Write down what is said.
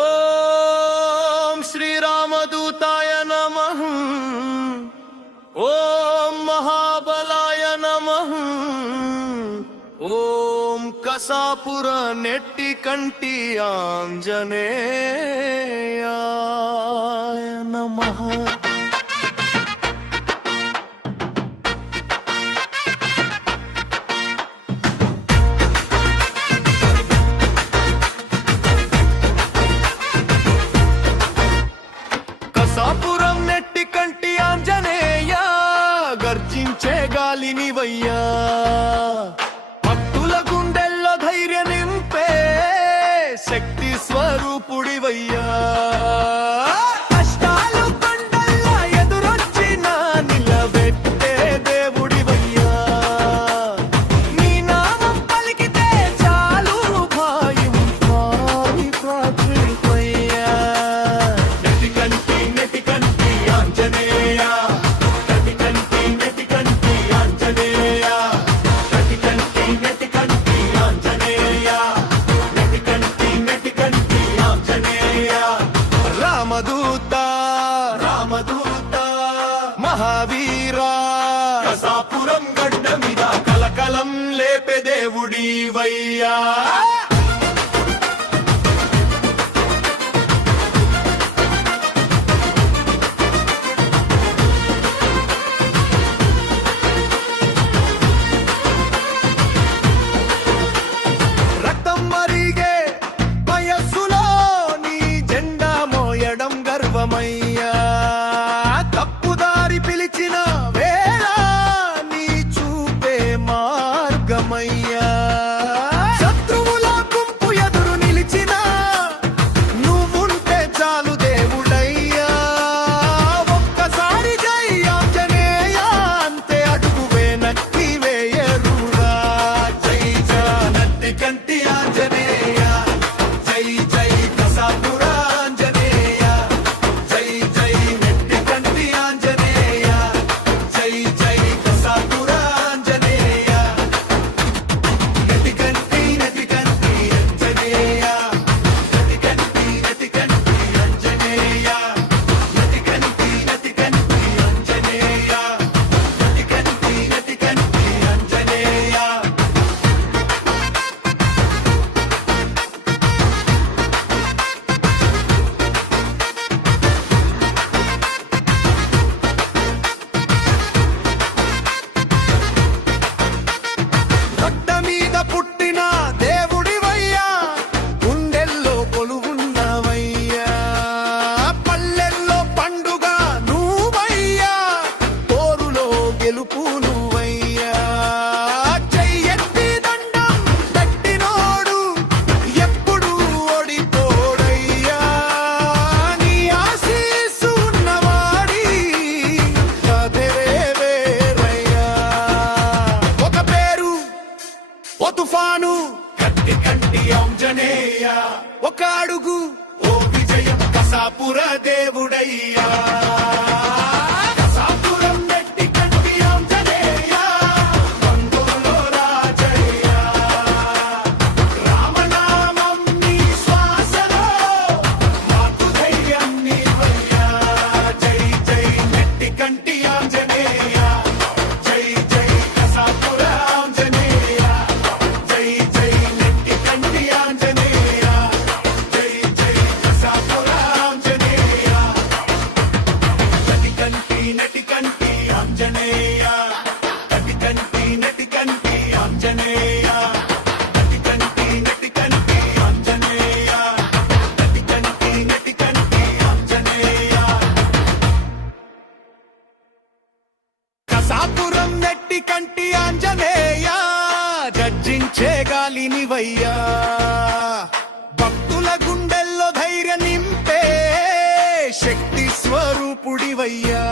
ఓం శ్రీరామదూతాయ నమః. ఓం మహాబలాయ నమః. ఓం కసాపుర నెట్టి కంటి ఆంజనేయాయ నమః. కసాపురం నెట్టి కంటి ఆంజనేయ, గర్జించే గాలినివయ్యా, భక్తుల గుండెల్లో ధైర్య నింపే శక్తి స్వరూపుడివయ్యా. కష్టాలు కొండల్లా ఎదురొచ్చినా నిలబెట్టే దేవుడివయ్యా. నీ నామం పలికితే చాలు భయం పారి ప్రార్థివయ్యా. నెట్టి కంటి ఆంజనేయ, నెట్టి కంటి ఆంజనేయ, నెట్టి కంటి ఆంజనేయ, నెట్టి కంటి ఆంజనేయ. రామదూత రామదూత మహావీరా, కసాపురం గడ్డ మీద కలకలం లేపే దేవుడివయ్యా. రక్తం మరిగే వయస్సులో నీ జెండా మోయడం గర్వమయ్యా. తప్పుదారి పిలిచిన వేళ నీ చూపే మార్గమయ్యా. శత్రువుల గుంపు ఎదురు నిలిచిన నువ్వుంటే చాలు దేవుడయ్యా. ఒక్కసారి జై ఆంజనేయ అంతే, అడుగు వెనక్కి వేయరురా. జై జానట్టి కంటి ఆంజనేయ, జై జై కసాపుర ఆంజనేయ, జై జై నెట్టి కంటి ఆంజనేయ, జై జై కసాపుర ఆంజనేయ. నెట్టి కంటి ఆంజనేయ, నెట్టి కంటి ఆంజనేయ, నెట్టి కంటి ఆంజనేయ, నెట్టి కంటి ఆంజనేయ. గడ్డ మీద పుట్టిన దేవుడివయ్యా, గుండెల్లో కొలువున్నవయ్యా. పల్లెల్లో పండుగ నువ్వయ్యా, తోరులో గెలుపు నువ్వయ్యా. చెయ్యెత్తి దండం పెట్టినోడు ఎప్పుడు ఓడిపోడయ్యా. నీ ఆశీస్సు ఉన్నవాడి కథరే వేరయ్యా. ఒక పేరు ఓ తుఫాను, గట్టి కంటి ఆంజనేయ. ఒక అడుగు ఓ విజయం, కసాపుర దేవుడయ్యా. కసాపురం నెట్టి కంటి ఆంజనేయ, బంధువులో రాజయ్య. రామనామం నీ శ్వాసలో, మాకు ధైర్యం నీవయ్యా. జై జై నెట్టి కంటి ఆంజనేయ, జై జై కసాపుర ఆంజనేయ, జై జై నెట్టి కంటి ఆంజనేయ, జై జై కసాపుర ఆంజనేయ. నెట్టి కంటి ఆంజనేయ, నెట్టి కంటి ఆంజనేయ, నెట్టి కంటి ఆంజనేయ, నెట్టి కంటి ఆంజనేయ. కసాపురం నెట్టి కంటి ఆంజనేయ, గర్జించే గాలినివయ్యా, భక్తుల గుండెల్లో ధైర్య నింపే శక్తి స్వరూపుడివయ్యా.